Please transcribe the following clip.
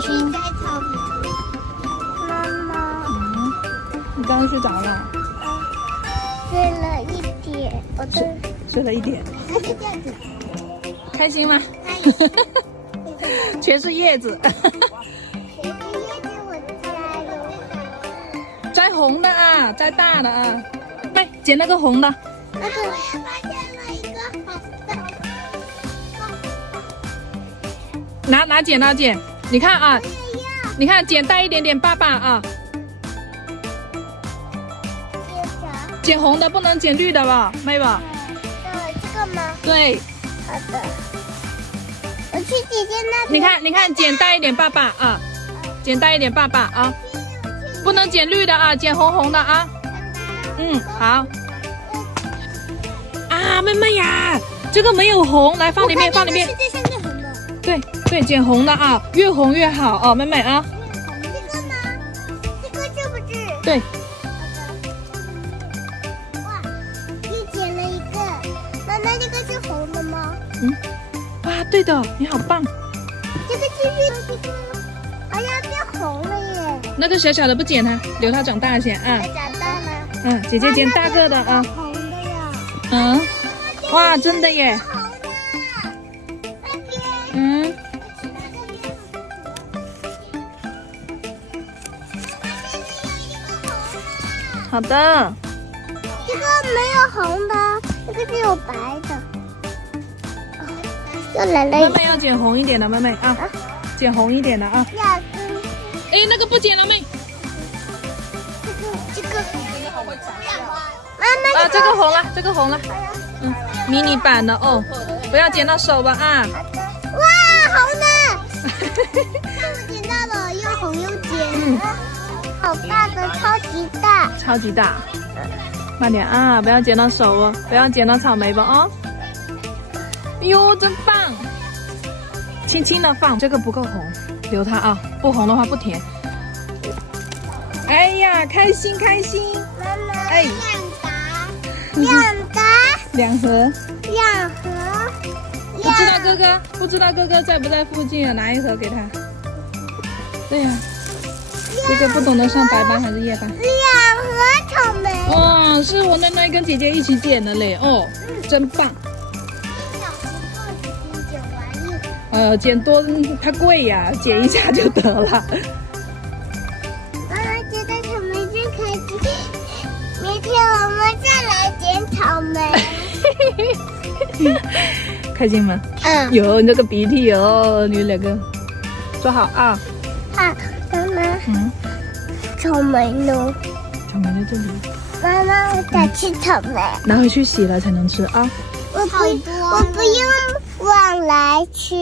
说。妈妈，你刚刚睡着了？睡了一点，我的睡了一点。还是这样子。开心吗？全是叶子。谁的叶子我家有？摘红的啊，摘大的啊。来，捡那个红的。那个我也发现了一个好的。拿剪刀剪，你看啊，你看剪大一点点，爸爸啊。剪红的不能剪绿的吧，妹吧？这个吗？对。好的。我去姐姐那边。你看，剪大一点，爸爸啊，剪大一点，爸爸啊，不能剪绿的啊，剪红红的啊。好。啊，妹妹呀，这个没有红，来放里面，放里面。是最上面红的。对，剪红的啊，越红越好哦，妹妹啊。这个吗？这个是不是？对。哇，又剪了一个。妈妈，这个是红的吗？哇，对的，你好棒。这个就是这个，好像变红了耶。那个小小的不剪它，留它长大先啊。长大了。姐姐剪大个的啊。红的呀。哇，真的耶。好的。这个没有红的，这个是有白的。又来了。妹妹要剪红一点的，妹妹啊，剪红一点的啊。哎，那个不剪了，妹。这个。妈妈。这个红了，这个红了。迷你版的哦，不要剪到手吧啊。哇，红的。我捡到了，又红又尖。好大的，超级大。超级大。慢点啊，不要剪到手哦，不要剪到草莓吧哦。哟，真棒！轻轻的放，这个不够红，留它啊，不红的话不甜。哎呀，开心开心！妈妈，哎，两盒。不知道哥哥在不在附近啊？拿一盒给他。对呀，哥哥不懂得上白班还是夜班。2盒草莓。哇，是我奶奶跟姐姐一起捡的嘞哦，真棒。捡多它贵呀，捡一下就得了。妈妈觉得草莓真开心，明天我们再来捡草莓。开心吗？有你这个鼻涕哦，你们两个坐好啊。好，妈妈。草莓呢？草莓在这里。妈妈，我想吃草莓。拿回去洗了才能吃啊。我不用忘来吃。